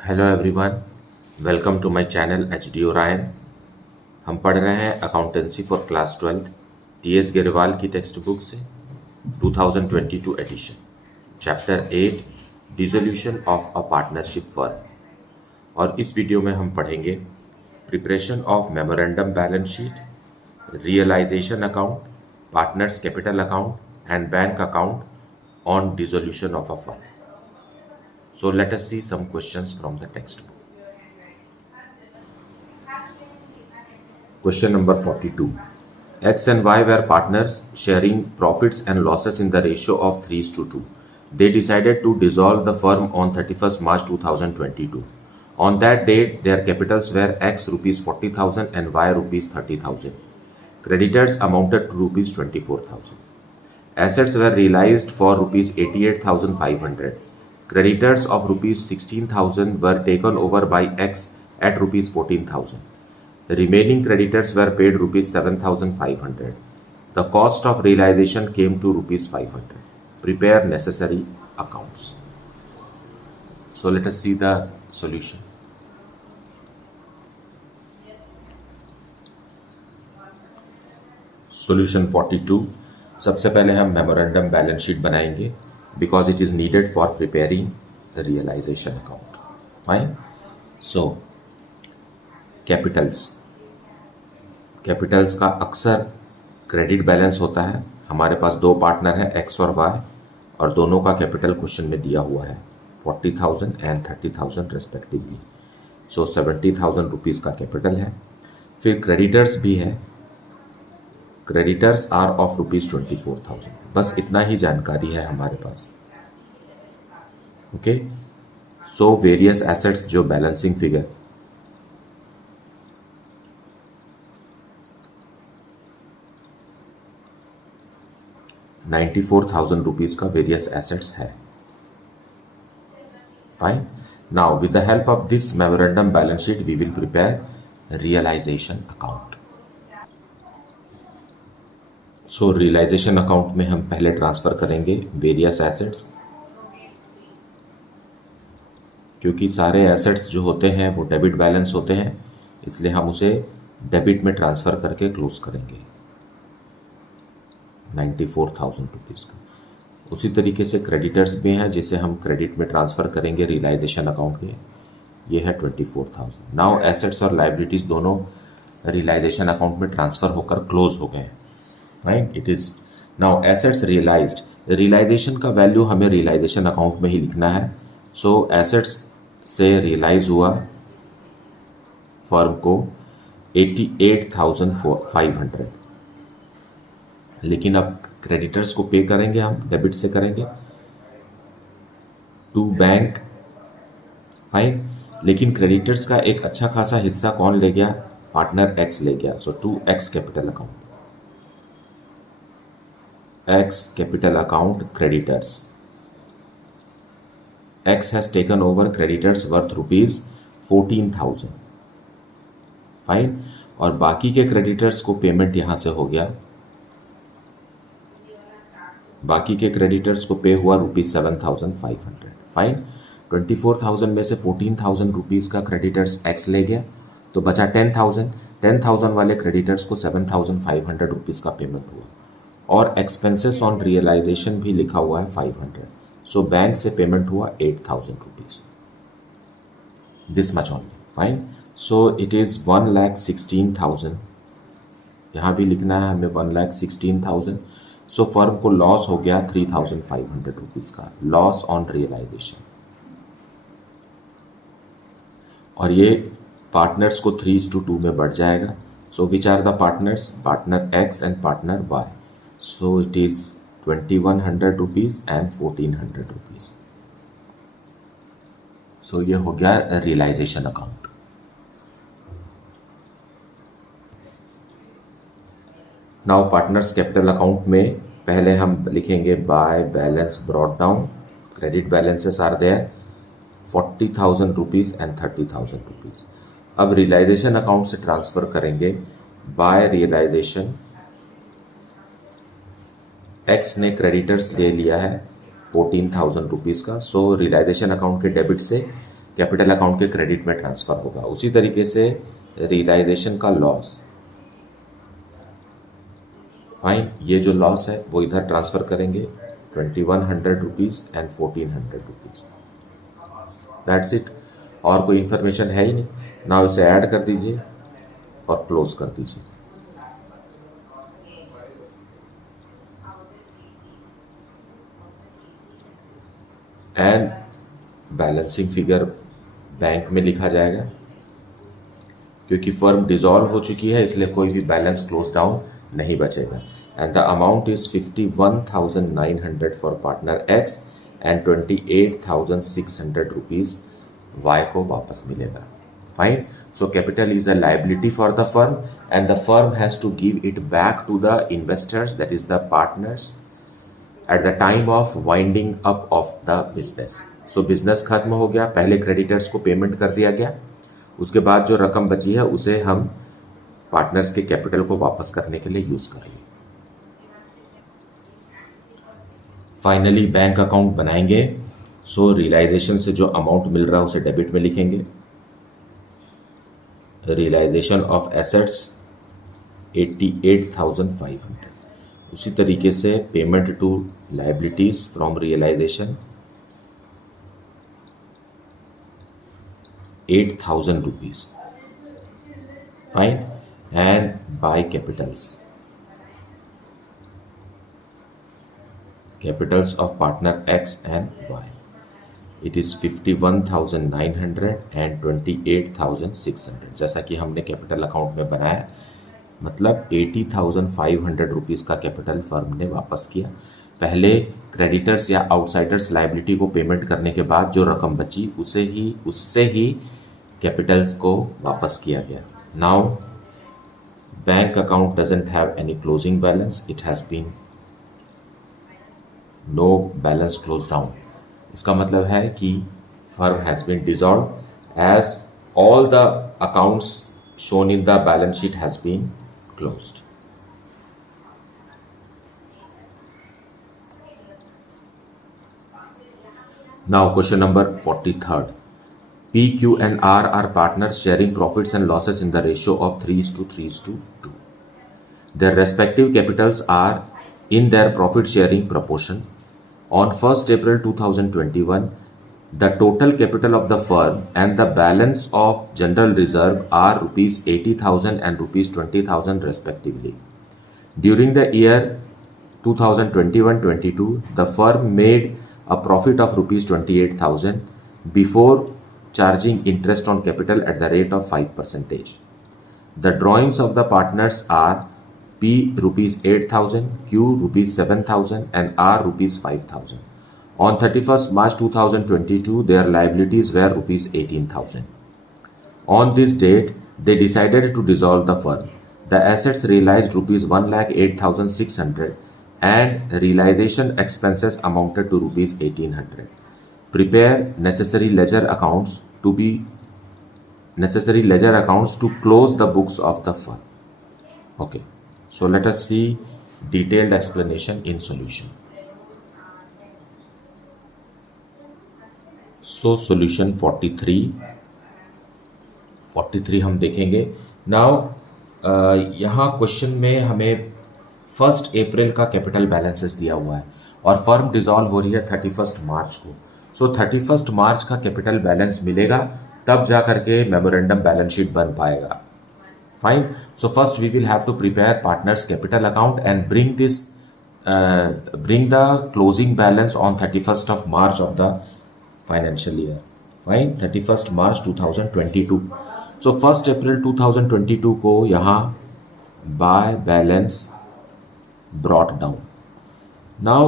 Hello everyone, welcome to my channel H D Orion. हम पढ़ रहे हैं accountancy for class 12 T S. Grewal की टेक्स्ट बुक से 2022 edition, chapter 8 dissolution of a partnership firm. और इस वीडियो में हम पढ़ेंगे preparation of memorandum balance sheet, realisation account, partners capital account and bank account on dissolution of a firm. So let us see some questions from the textbook. Question number 42. X and Y were partners sharing profits and losses in the ratio of 3:2. They decided to dissolve the firm on 31st March 2022. On that date, their capitals were X rupees 40,000 and Y rupees 30,000. Creditors amounted to rupees 24,000. Assets were realized for rupees 88,500. Creditors of rupees 16,000 were taken over by X at rupees 14,000. The remaining creditors were paid rupees 7,500. The cost of realization came to rupees 500. Prepare necessary accounts. So let us see the solution. Solution 42. सबसे पहले हम memorandum balance sheet बनाएंगे because it is needed for preparing the realization account. Fine. So Capitals का अक्सर credit balance होता है। हमारे पास दो पार्टनर है एक्स और वाई, और दोनों का कैपिटल क्वेश्चन में दिया हुआ है 40,000 एंड 30,000 रेस्पेक्टिवली। सो 70,000 रुपीज़ का कैपिटल है। फिर क्रेडिटर्स भी है, क्रेडिटर्स आर ऑफ रुपीज 24,000। बस इतना ही जानकारी है हमारे पास। ओके, सो वेरियस एसेट्स जो बैलेंसिंग फिगर ₹94,000 रुपीज का वेरियस एसेट्स है। Fine. Now with the help of this memorandum balance sheet we will prepare realisation account. So realisation account में हम पहले ट्रांसफर करेंगे वेरियस एसेट्स, क्योंकि सारे एसेट्स जो होते हैं वो डेबिट बैलेंस होते हैं, इसलिए हम उसे डेबिट में ट्रांसफर करके क्लोज करेंगे 94,000 रुपीज़ का। उसी तरीके से क्रेडिटर्स भी हैं जिसे हम क्रेडिट में ट्रांसफर करेंगे रियलाइजेशन अकाउंट के, ये है 24,000। नाउ एसेट्स और लाइबिलिटीज़ दोनों रियलाइजेशन अकाउंट में ट्रांसफर होकर क्लोज हो गए। Right, it is now assets realised. Realisation का वैल्यू हमें रियलाइजेशन अकाउंट में ही लिखना है। सो एसेट्स से रियलाइज हुआ फर्म को 88,500, लेकिन अब क्रेडिटर्स को पे करेंगे हम डेबिट से करेंगे टू बैंक। फाइन, लेकिन क्रेडिटर्स का एक अच्छा खासा हिस्सा कौन ले गया? पार्टनर एक्स ले गया। So to X capital account, X capital account creditors. X has taken over creditors worth rupees 14,000. Fine, और बाकी के क्रेडिटर्स को पेमेंट यहां से हो गया। बाकी के क्रेडिटर्स को पे हुआ रुपीज 7,500। फाइन, 24,000 में से 14,000 रुपीज़ का क्रेडिटर्स X ले गया, तो बचा 10,000। 10,000 वाले क्रेडिटर्स को 7,500 रुपीज़ का पेमेंट हुआ, और एक्सपेंसेस ऑन रियलाइजेशन भी लिखा हुआ है 500। सो बैंक से पेमेंट हुआ 8,000 rupees, this much only. Fine, so it is 1,16,000। यहाँ भी लिखना है हमें 1,16,000। सो फर्म को लॉस हो गया 3,500 रुपीज का, लॉस ऑन रियलाइजेशन। और ये पार्टनर्स को 3:2 में बढ़ जाएगा। So which are the partners? Partner X and partner Y. So it is 2,100 rupees and 1,400 rupees. So ये हो गया realisation account. Now partners capital account में पहले हम लिखेंगे by balance brought down. Credit balances are there 40,000 rupees and 30,000 rupees. अब realisation account से transfer करेंगे बाय रियलाइजेशन। एक्स ने क्रेडिटर्स ले लिया है 14,000 रुपीज़ का। सो रियलाइजेशन अकाउंट के डेबिट से कैपिटल अकाउंट के क्रेडिट में ट्रांसफर होगा। उसी तरीके से रियलाइजेशन का लॉस, फाइन, ये जो लॉस है वो इधर ट्रांसफर करेंगे 2100 rupees and 1400 rupees, that's it. और कोई इन्फॉर्मेशन है ही नहीं ना, इसे ऐड कर दीजिए और क्लोज कर दीजिए। एंड बैलेंसिंग फिगर बैंक में लिखा जाएगा, क्योंकि फर्म डिसॉल्व हो चुकी है इसलिए कोई भी बैलेंस क्लोज डाउन नहीं बचेगा। And the amount is 51,900 for partner X and 28,600 rupees Y को वापस मिलेगा। Fine, so capital is a liability for the firm and the firm has to give it back to the investors, that is the partners, at the time of winding up of the business. So business खत्म हो गया, पहले creditors को payment कर दिया गया, उसके बाद जो रकम बची है उसे हम पार्टनर्स के कैपिटल को वापस करने के लिए यूज कर लिए। फाइनली बैंक अकाउंट बनाएंगे। सो रियलाइजेशन से जो अमाउंट मिल रहा है उसे डेबिट में लिखेंगे। Realisation of assets 88,500। उसी तरीके से payment to liabilities from realisation 8,000 rupees, fine, and by capitals of partner X and Y. It is 51,900 and 28,600। जैसा कि हमने कैपिटल अकाउंट में बनाया, मतलब 80,500 रुपीज़ का कैपिटल फर्म ने वापस किया। पहले क्रेडिटर्स या आउटसाइडर्स लाइबिलिटी को पेमेंट करने के बाद जो रकम बची उससे ही कैपिटल्स को वापस किया गया। Now bank account doesn't have any closing balance, it has been no balance close down. इसका मतलब है कि firm has been dissolve as all the accounts shown in the balance sheet has been closed. Now question number 43rd. P, Q and R are partners sharing profits and losses in the ratio of 3:3:2. Their respective capitals are in their profit sharing proportion. On 1st April 2021, the total capital of the firm and the balance of general reserve are rupees 80,000 and rupees 20,000 respectively. During the year 2021-22, the firm made a profit of rupees 28,000 before charging interest on capital at the rate of 5%. The drawings of the partners are P rupees 8,000, Q rupees 7,000 and R rupees 5,000. On 31st March 2022, their liabilities were rupees 18,000. On this date, they decided to dissolve the firm. The assets realized rupees 1,08,600 and realization expenses amounted to rupees 1,800. Prepare necessary ledger accounts to close the books of the firm. Okay, so let us see detailed explanation in solution. So solution 43 हम देखेंगे। Now यहाँ question में हमें 1 अप्रैल का capital balances दिया हुआ है और फर्म डिसॉल्व हो रही है 31 मार्च को। सो 31 मार्च का कैपिटल बैलेंस मिलेगा तब जा करके मेमोरेंडम बैलेंस शीट बन पाएगा। Fine, so first we will have to prepare partners capital account and bring the closing balance on 31st of March of the financial year. Fine, 31st March 2022. So 1st April 2022 को यहाँ by balance brought down. Now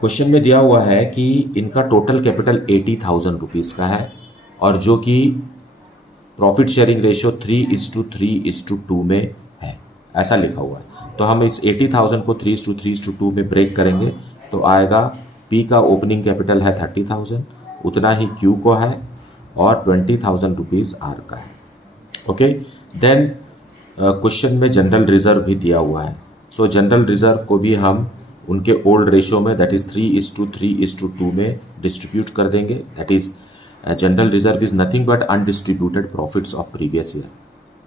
question में दिया हुआ है कि इनका total capital 80,000 rupees का है और जो कि प्रॉफिट शेयरिंग रेशियो 3:3:2 में है, ऐसा लिखा हुआ है। तो हम इस 80,000 को 3:3:2 में ब्रेक करेंगे तो आएगा P का ओपनिंग कैपिटल है 30,000, उतना ही Q को है और 20,000 रुपीज़ R का है। ओके, देन क्वेश्चन में जनरल रिजर्व भी दिया हुआ है। सो जनरल रिजर्व को भी हम उनके ओल्ड रेशियो में दैट इज़ 3:3:2 में डिस्ट्रीब्यूट कर देंगे। That is general reserve is nothing but undistributed profits of previous year.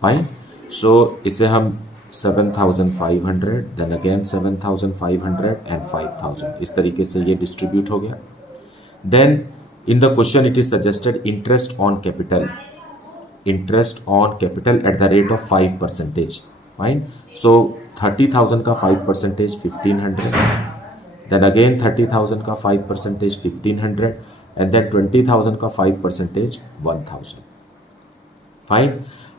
Fine. So इसे हम 7,500, देन अगेन 7,500 एंड 5,000, इस तरीके से ये डिस्ट्रीब्यूट हो गया. Then in the question it is suggested interest on capital at the rate of 5%. Fine. So 30,000 का 5% 1,500, then again 30,000 का 5% 1,500, and then 20,000 का 5% 1,000. फाइन.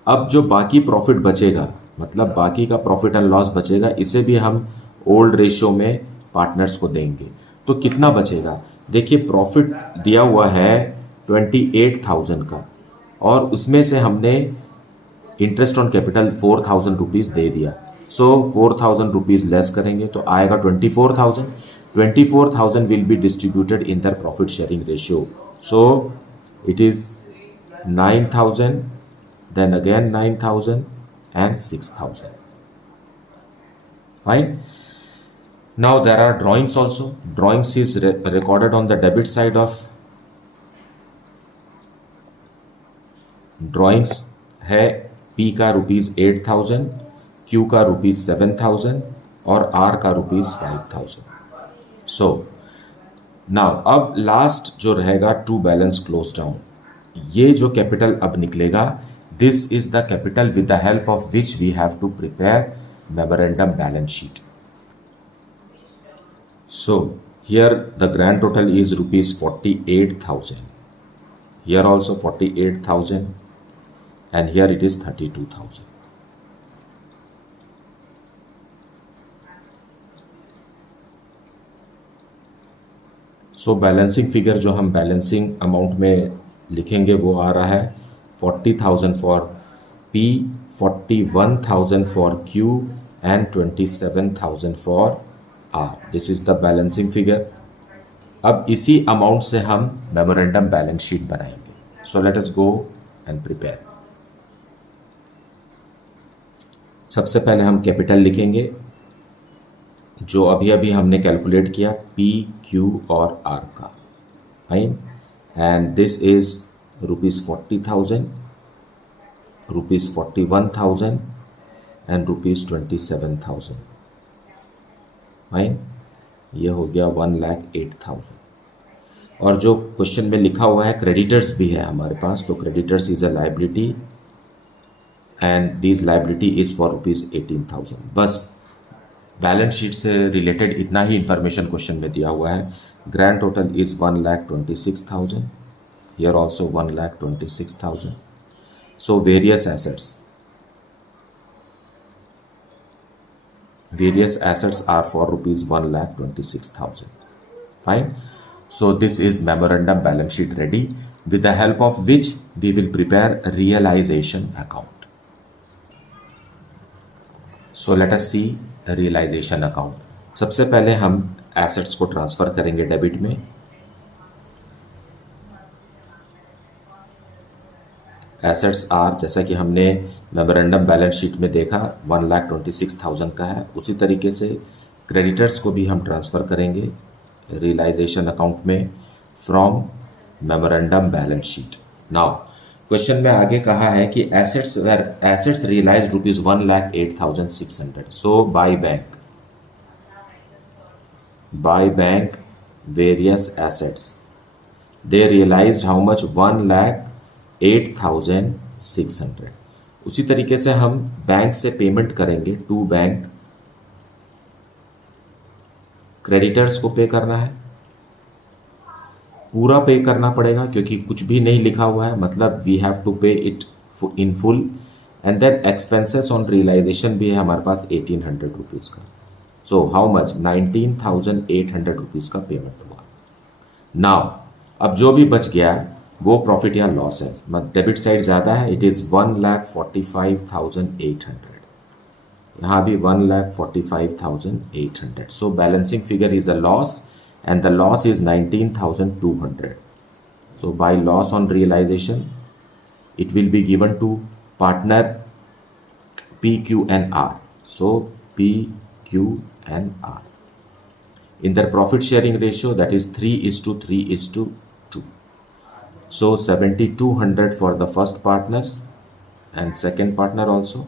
अब जो बाकी प्रॉफिट बचेगा, मतलब बाकी का प्रॉफिट एंड लॉस बचेगा, इसे भी हम ओल्ड रेशियो में पार्टनर्स को देंगे. तो कितना बचेगा? देखिए, प्रॉफिट दिया हुआ है 28,000 का, और उसमें से हमने इंटरेस्ट ऑन कैपिटल 4,000 रुपीज़ दे दिया. सो 4,000 रुपीज़ लेस करेंगे तो आएगा 24,000. 24,000 will be distributed in their profit sharing ratio. So it is 9,000, then again 9,000 and 6,000. Fine. Now there are drawings also. Drawings is recorded on the debit side of drawings है. P का ₹8,000, Q का ₹7,000 और R का ₹5,000. So now अब last जो रहेगा to balance close down, ये जो कैपिटल अब निकलेगा, this is the capital with the help of which we have to prepare memorandum balance sheet. So here the grand total is ₹48,000. Here also 48,000, and here it is 32,000. So balancing figure जो हम balancing amount में लिखेंगे वो आ रहा है 40,000 for P, 41,000 for Q and 27,000 for R. This is the balancing figure. अब इसी amount से हम मेमोरेंडम बैलेंस शीट बनाएंगे. So let us go and prepare. सबसे पहले हम कैपिटल लिखेंगे जो अभी अभी हमने कैलकुलेट किया P, Q और R का. Fine. And this is ₹40,000, ₹41,000 and ₹27,000. Fine. ये हो गया 1,08,000. और जो क्वेश्चन में लिखा हुआ है क्रेडिटर्स भी है हमारे पास, तो creditors is a liability and this liability is for ₹18,000. बस बैलेंस शीट से रिलेटेड इतना ही इंफॉर्मेशन क्वेश्चन में दिया हुआ है. Grand total is 1,26,000. Here also 1,26,000. So various assets are for ₹1,26,000. Fine. So this is memorandum balance sheet ready, with the help of which we will prepare realization account. So let us see realization account. सबसे पहले हम assets को transfer करेंगे debit में. Assets are, जैसा कि हमने memorandum balance sheet में देखा 1,26,000 का है, उसी तरीके से क्रेडिटर्स को भी हम ट्रांसफ़र करेंगे रियलाइजेशन अकाउंट में from memorandum balance sheet. Now question में आगे कहा है कि assets realised ₹1,08,600. So by bank various assets, they realised how much? 1,08,600. उसी तरीके से हम बैंक से पेमेंट करेंगे टू बैंक. क्रेडिटर्स को पे करना है, पूरा पे करना पड़ेगा क्योंकि कुछ भी नहीं लिखा हुआ है, मतलब we have to pay it in full. And then expenses on realisation भी है हमारे पास 1,800 रुपीज़ का. So how much? 19,800 रुपीज़ का पेमेंट हुआ. नाउ अब जो भी बच गया वो प्रॉफिट या लॉस है. डेबिट साइड ज़्यादा है, इट इज़ 1,45,800. यहाँ भी 1,45,800. So balancing figure is a loss and the loss is 19,200. So by loss on realisation it will be given to partner P, Q and R. So P, Q and R. In their profit sharing ratio, that is 3:3:2. So 7,200 for the first partners and second partner also,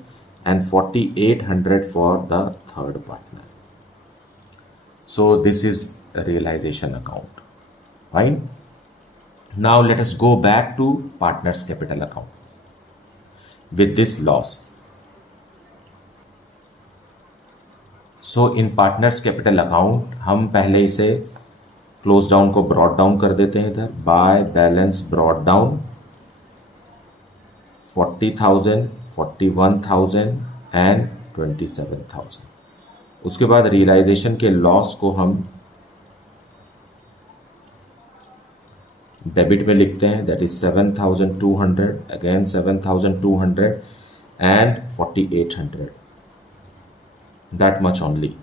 and 4,800 for the third partner. So this is a realization account. Fine. Now let us go back to partners capital account with this loss. So in partners capital account हम पहले इसे close down को brought down कर देते हैं इधर, by balance brought down 40,000, 41,000 and 27,000. उसके बाद रियलाइजेशन के लॉस को हम डेबिट में लिखते हैं, that is 7,200, again 7,200 and 4,800, that much only.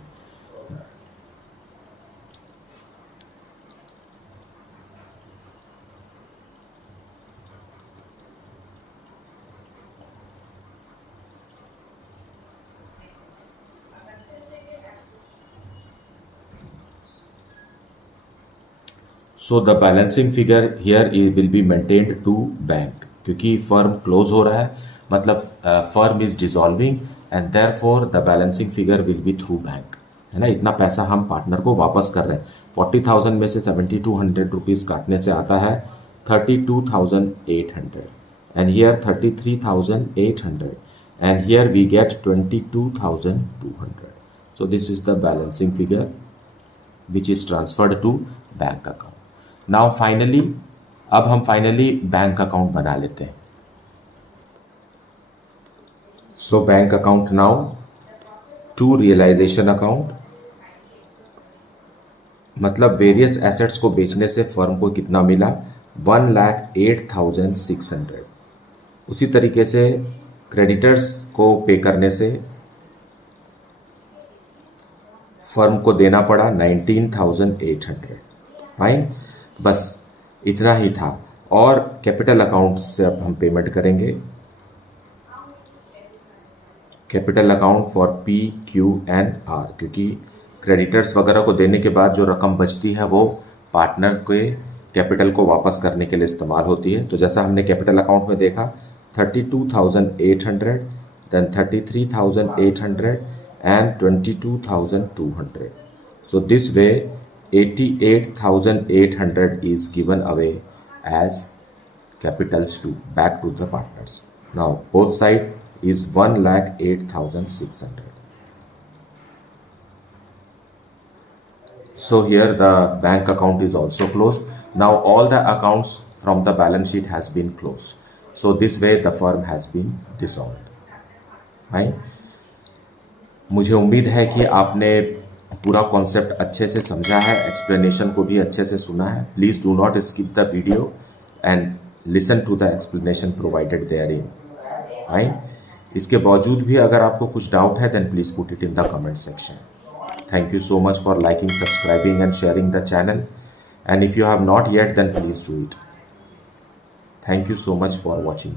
So the balancing figure here will be maintained to bank, क्योंकि फर्म क्लोज हो रहा है, मतलब firm is dissolving and therefore the balancing figure will be through bank, है ना. इतना पैसा हम पार्टनर को वापस कर रहे हैं. 40,000 में से 7,200 रुपीज़ काटने से आता है 32,800 and here 33,800 and here we get 22,200. So this is the balancing figure which is transferred to bank account. Now finally अब हम फाइनली बैंक अकाउंट बना लेते हैं. So bank account now to realisation account, मतलब वेरियस एसेट्स को बेचने से firm को कितना मिला, 1,08,600. उसी तरीके से क्रेडिटर्स को पे करने से फर्म को देना पड़ा 19,800. फाइन, बस इतना ही था. और कैपिटल अकाउंट से अब हम पेमेंट करेंगे. Capital account for P Q and R, क्योंकि क्रेडिटर्स वगैरह को देने के बाद जो रकम बचती है वो पार्टनर के कैपिटल को वापस करने के लिए इस्तेमाल होती है. तो जैसा हमने कैपिटल अकाउंट में देखा 32,800, then 33,800 and 22,200. So this way 88,800 is given away as capitals to back to the partners. Now both side is 1,08,600. So here the bank account is also closed. Now all the accounts from the balance sheet has been closed. So this way the firm has been dissolved. Right? मुझे उम्मीद है कि आपने पूरा concept अच्छे से समझा है, एक्सप्लेनेशन को भी अच्छे से सुना है. Please do not skip the video and listen to the explanation provided therein. फाइन. इसके बावजूद भी अगर आपको कुछ डाउट है then please put it in the comment section. Thank you so much for liking, subscribing and sharing the channel, and if you have not yet then please do it. Thank you so much for watching.